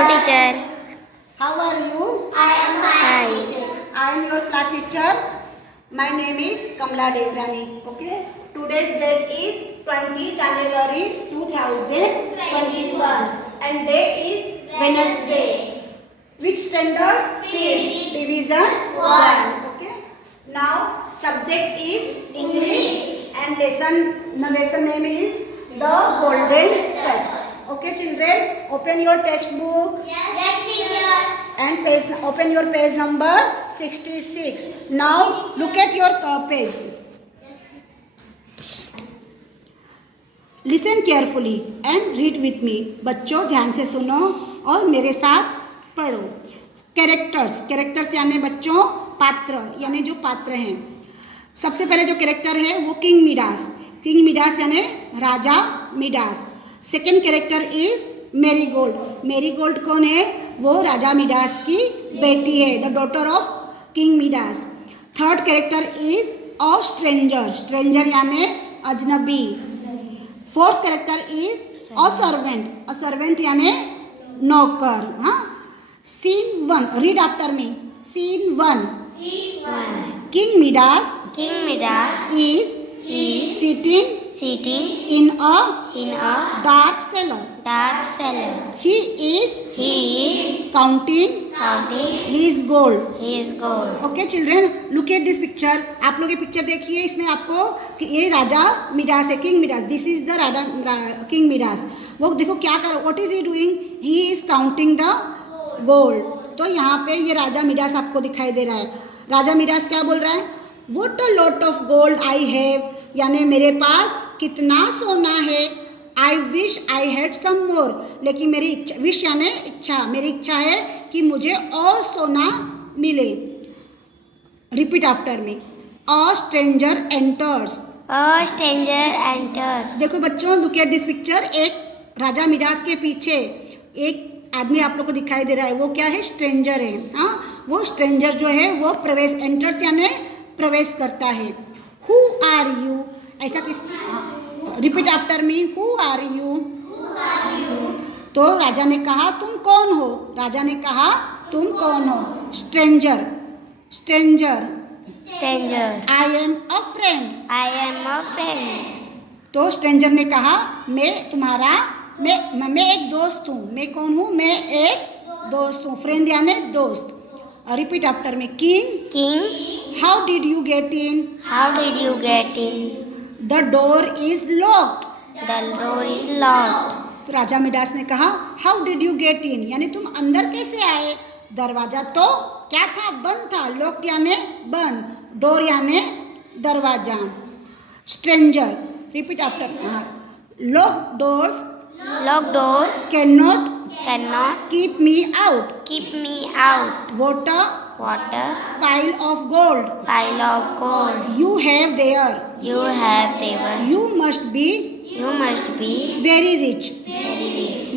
Hello, teacher. How are you? Hi. I am your class teacher. My name is Kamla Devrani. Okay. Today's date is 20 January 2021 and date is Wednesday. Which standard? Fifth. Division 1. Okay. Now subject is English and lesson name is The Golden Touch. Okay, children. Open your textbook. Yes, teacher. And open your page number 66. Now look at your page. Listen carefully and read with me. बच्चों ध्यान से सुनो और मेरे साथ पढ़ो. Characters यानी बच्चों पात्र यानी जो पात्र हैं. सबसे पहले जो कैरेक्टर है वो किंग मिडास यानी राजा Midas. Second character is Marigold कौन है? वो राजा मिडास की बेटी है, the daughter of king Midas. Third character is a stranger यानी अजनबी. Fourth character is a servant यानी नौकर. हाँ. Scene 1 read after me. Scene 1 king Midas is sitting in a dark cellar. He is counting his gold. Okay children, look at this picture. आप लोग ये picture देखिए. इसमें आपको ये राजा मिडास है, king Midas. This is the king Midas. वो देखो क्या कर, what is he doing? He is counting the gold. तो यहाँ पे ये राजा मिडास आपको दिखाई दे रहा है. राजा मिडास क्या बोल रहा है? What a lot of gold I have, यानी मेरे पास कितना सोना है. I wish I had some more, लेकिन मेरी इच्छा, विश यानी इच्छा, मेरी इच्छा है कि मुझे और सोना मिले. Repeat after me. A stranger enters. देखो बच्चों, लुक एट दिस पिक्चर. एक राजा मिडास के पीछे एक आदमी आप लोग को दिखाई दे रहा है. वो क्या है? स्ट्रेंजर है. हाँ, वो स्ट्रेंजर जो है वो एंटर्स यानी प्रवेश करता है. Who are you? ऐसा किस, repeat after me. Who are you? तो राजा ने कहा तुम कौन हो? Stranger. I am a friend. तो स्ट्रेंजर ने कहा मैं एक दोस्त हूँ. मैं कौन हूँ? मैं एक दोस्त हूँ. फ्रेंड यानी दोस्त. Repeat after me. King How did you get in? The door is locked. तो राजा मिडास ने कहा How did you get in? यानी तुम अंदर कैसे आए? दरवाजा तो क्या था? बंद था. लॉक्ड यानी बंद, डोर यानी दरवाजा. Stranger. Repeat after. Locked doors cannot keep me out. Water pile of gold you have there. You must be very rich.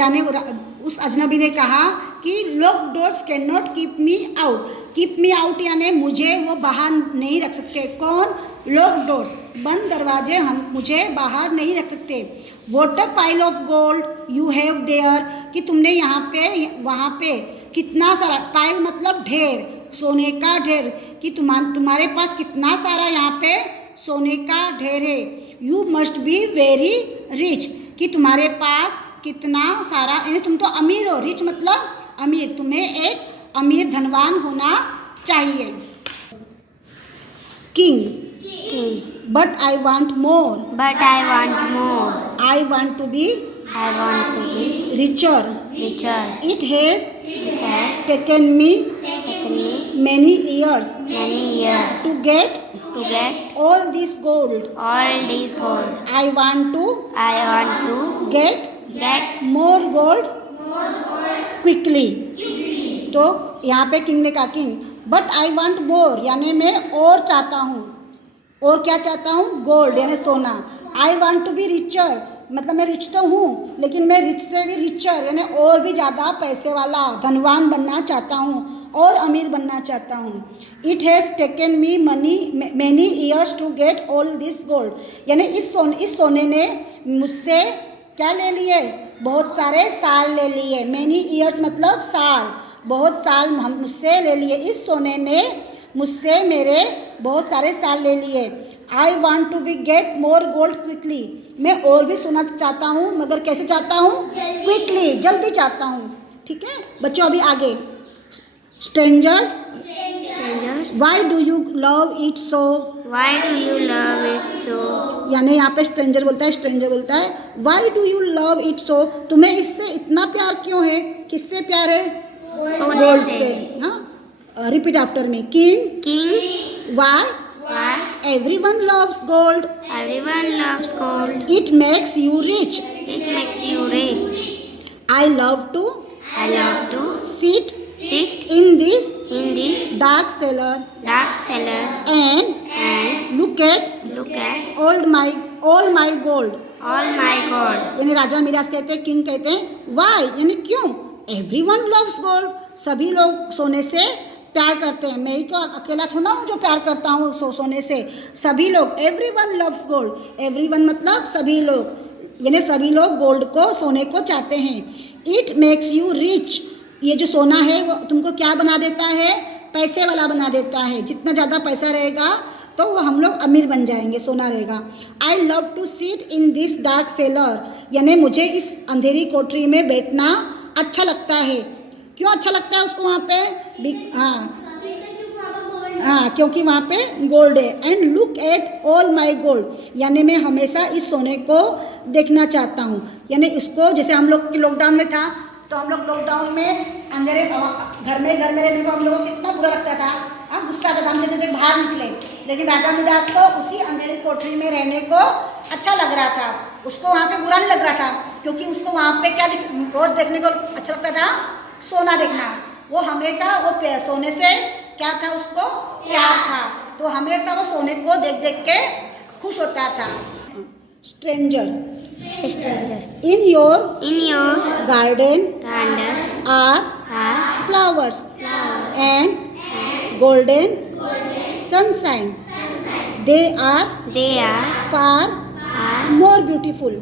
यानी उस अजनबी ने कहा कि lock doors can not keep me out यानी मुझे वो बाहर नहीं रख सकते. कौन? लॉक डोर्स, बंद दरवाजे हम मुझे बाहर नहीं रख सकते. Water pile of gold you have their, कि तुमने यहाँ पे वहाँ पे कितना सारा. पाइल मतलब ढेर, सोने का ढेर, कि तुम्हारे पास कितना सारा यहाँ पे सोने का ढेर है. You must be very rich, कि तुम्हारे पास कितना सारा, यानी तुम तो अमीर हो. रिच मतलब अमीर, तुम्हें एक अमीर धनवान होना चाहिए. King. But I want more. I want to be richer. It has taken me many years to get all this gold. I want to get more gold quickly. तो यहाँ पे किंग ने कहा किंग बट आई वॉन्ट मोर यानी मैं और चाहता हूँ. और क्या चाहता हूँ? गोल्ड यानी सोना. I want to be richer मतलब मैं रिच तो हूँ लेकिन मैं रिच से भी रिचर यानी और भी ज़्यादा पैसे वाला धनवान बनना चाहता हूँ और अमीर बनना चाहता हूँ. It has taken me many years to get all this gold यानी इस सोने ने मुझसे क्या ले लिए? बहुत सारे साल ले लिए। मैनी ईयर्स मतलब साल, बहुत साल हम मुझसे ले लिए। इस सोने ने मुझसे मेरे बहुत सारे साल ले लिए। I want to be get more gold quickly, मैं और भी सोना चाहता हूँ, मगर कैसे चाहता हूँ? क्विकली, जल्दी चाहता हूँ। ठीक है बच्चों, अभी आगे। Strangers, why do you love it so, Why do you love it so? यानी यहाँ पे स्ट्रेंजर बोलता है, स्ट्रेंजर बोलता है why do you love it so, तुम्हें इससे इतना प्यार क्यों है? किससे प्यार है? गोल्ड से। हाँ, repeat after me. King, King, why, why? Everyone loves gold, Everyone loves gold. It makes you rich, It makes you rich. I love to I love to sit sit in this in this dark cellar dark cellar and look at look at all my gold। all my gold. यानी राजा मिराज कहते हैं, king कहते हैं Y, यानी क्यों? Everyone loves gold, सभी लोग सोने से प्यार करते हैं। मैं ही तो अकेला थोड़ा हूँ जो प्यार करता हूँ सोने से, सभी लोग। एवरीवन लव्स गोल्ड, एवरीवन मतलब सभी लोग, यानी सभी लोग गोल्ड को, सोने को चाहते हैं। इट मेक्स यू रिच, ये जो सोना है वो तुमको क्या बना देता है? पैसे वाला बना देता है। जितना ज़्यादा पैसा रहेगा तो वो हम लोग अमीर बन जाएंगे, सोना रहेगा। I love to sit in this dark cellar, यानी मुझे इस अंधेरी कोठरी में बैठना अच्छा लगता है। क्यों अच्छा लगता है उसको वहाँ पे? हाँ, क्योंकि वहाँ पे गोल्ड है। And look at all my gold, यानी मैं हमेशा इस सोने को देखना चाहता हूँ। यानी इसको, जैसे हम लोग लॉकडाउन में था तो हम लोग लॉकडाउन में अंधेरे घर में रहने को हम लोगों को कितना बुरा लगता था। हाँ, गुस्सा आता था, हम चाहते थे बाहर निकले, लेकिन राजा मिडास को उसी अंधेरी कोठरी में रहने को अच्छा लग रहा था। उसको वहाँ पे बुरा नहीं लग रहा था, क्योंकि उसको वहाँ पे क्या रोज़ देखने को अच्छा लगता था? सोना देखना। वो हमेशा वो सोने से क्या था? उसको प्यार था, तो हमेशा वो सोने को देख देख के खुश होता था। Stranger, Stranger. in your In your garden garden are are flowers flowers and golden sunshine, they are they are far far more beautiful।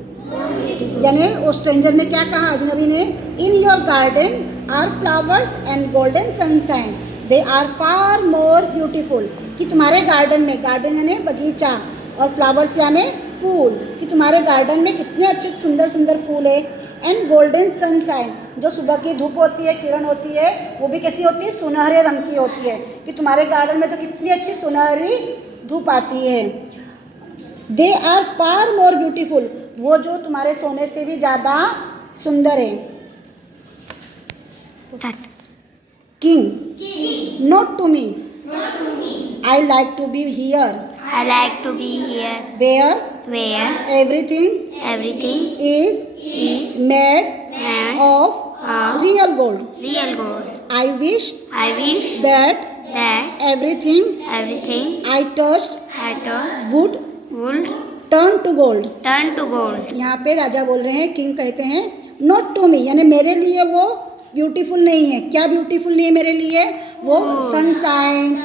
यानी वो स्ट्रेंजर ने क्या कहा, अजनबी ने? In your garden are flowers and golden sunshine, they are far more beautiful, कि तुम्हारे garden में, गार्डन यानी बगीचा, और फ्लावर्स यानी फूल, कि तुम्हारे गार्डन में कितने अच्छे सुंदर सुंदर फूल है। एंड गोल्डन सनशाइन, जो सुबह की धूप होती है, किरण होती है, वो भी कैसी होती है? सुनहरे रंग की होती है, कि तुम्हारे गार्डन में तो कितनी अच्छी सुनहरी धूप आती है। दे आर फार मोर ब्यूटीफुल, वो जो तुम्हारे सोने से भी ज़्यादा सुंदर है। King, not to me, I like to be here I like to be here where where everything is made made of of real gold। real gold. I wish I wish that that everything everything I touched I touched would would turn to gold। turn to gold. यहाँ पे राजा बोल रहे हैं, king कहते हैं not to मी, यानी मेरे लिए वो ब्यूटीफुल नहीं है। क्या ब्यूटीफुल नहीं है मेरे लिए? वो सनशाइन,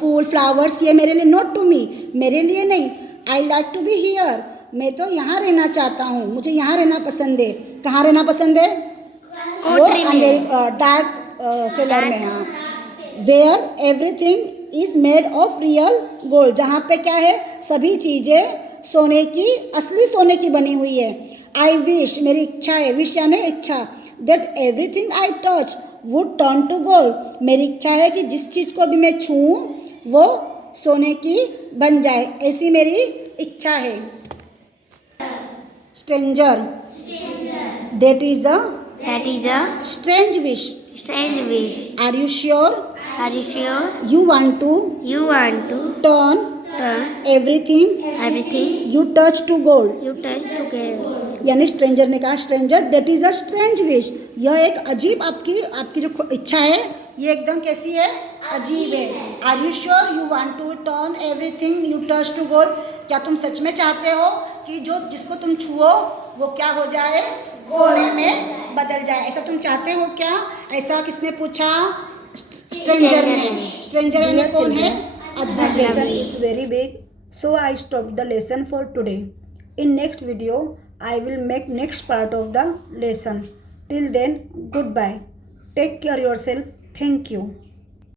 फूल फ्लावर्स, ये मेरे लिए, नॉट टू मी, मेरे लिए नहीं। I like to be here, मैं तो यहाँ रहना चाहता हूँ, मुझे यहाँ रहना पसंद है। कहाँ रहना पसंद है? वो अंधेरी डार्क सेलर में। हाँ, where everything is made of real gold, जहाँ पे क्या है? सभी चीज़ें सोने की, असली सोने की बनी हुई है। आई विश, मेरी इच्छा है, विश यानी इच्छा, that everything I touch would turn to gold, मेरी इच्छा है कि जिस चीज़ को भी मैं छूऊं वो सोने की बन जाए, ऐसी मेरी इच्छा है। Stranger, that is a strange wish. strange wish. Are you sure? Are you sure you want to you want to turn turn everything everything you touch to gold. you touch to gold? यानी stranger ने कहा, stranger that is a strange wish, यह एक अजीब आपकी जो इच्छा है, ये एकदम कैसी है? अजीब है। Are you sure you want to turn everything you touch to gold, क्या तुम सच में चाहते हो कि जो जिसको तुम छुओ वो क्या हो जाए? सोने में बदल जाए, ऐसा तुम चाहते हो क्या? ऐसा किसने पूछा? स्ट्रेंजर ने। स्ट्रेंजर में कौन है? अजनबी। Lesson is very big, so I stopped the lesson for today. In next video, I will make next part of the lesson. Till then, goodbye. Take care yourself. Thank you.